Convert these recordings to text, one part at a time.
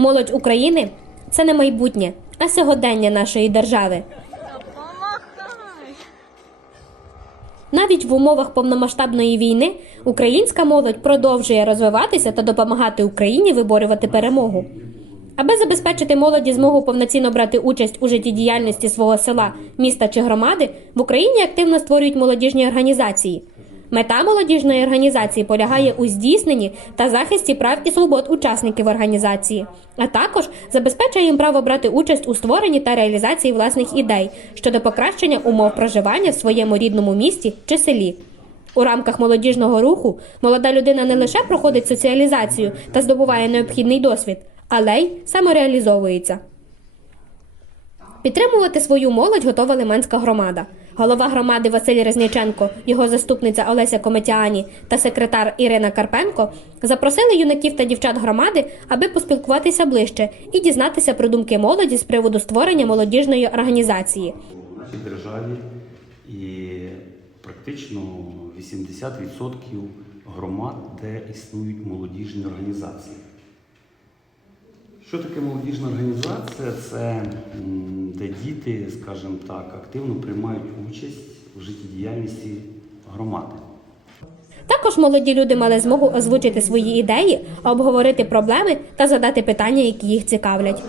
Молодь України це не майбутнє, а сьогодення нашої держави. Навіть в умовах повномасштабної війни українська молодь продовжує розвиватися та допомагати Україні виборювати перемогу. Аби забезпечити молоді змогу повноцінно брати участь у життєдіяльності свого села, міста чи громади, в Україні активно створюють молодіжні організації. Мета молодіжної організації полягає у здійсненні та захисті прав і свобод учасників організації, а також забезпечує їм право брати участь у створенні та реалізації власних ідей щодо покращення умов проживання в своєму рідному місті чи селі. У рамках молодіжного руху молода людина не лише проходить соціалізацію та здобуває необхідний досвід, але й самореалізовується. Підтримувати свою молодь готова Лиманська громада. Голова громади Василь Резніченко, його заступниця Олеся Кометяані та секретар Ірина Карпенко запросили юнаків та дівчат громади, аби поспілкуватися ближче і дізнатися про думки молоді з приводу створення молодіжної організації. в нашій державі і практично 80% громад, де існують молодіжні організації. Що таке молодіжна організація? Це де діти, скажімо так, активно приймають участь в життєдіяльності громади. Також молоді люди мали змогу озвучити свої ідеї, обговорити проблеми та задати питання, які їх цікавлять.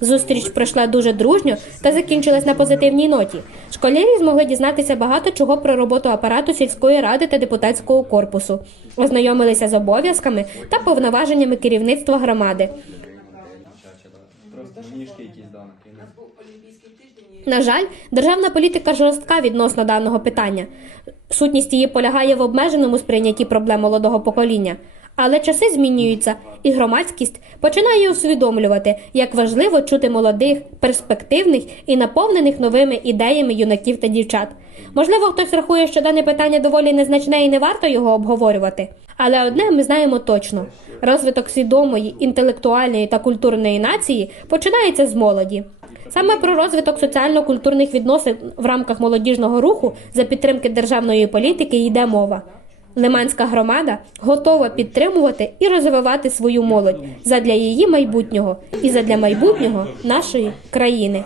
Зустріч пройшла дуже дружньо та закінчилась на позитивній ноті. Школярі змогли дізнатися багато чого про роботу апарату сільської ради та депутатського корпусу, ознайомилися з обов'язками та повноваженнями керівництва громади. На жаль, державна політика жорстка відносно даного питання. Сутність її полягає в обмеженому сприйнятті проблем молодого покоління. Але часи змінюються, і громадськість починає усвідомлювати, як важливо чути молодих, перспективних і наповнених новими ідеями юнаків та дівчат. Можливо, хтось рахує, що дане питання доволі незначне і не варто його обговорювати. Але одне ми знаємо точно: розвиток свідомої, інтелектуальної та культурної нації починається з молоді. Саме про розвиток соціально-культурних відносин в рамках молодіжного руху за підтримки державної політики йде мова. Лиманська громада готова підтримувати і розвивати свою молодь задля її майбутнього і задля майбутнього нашої країни.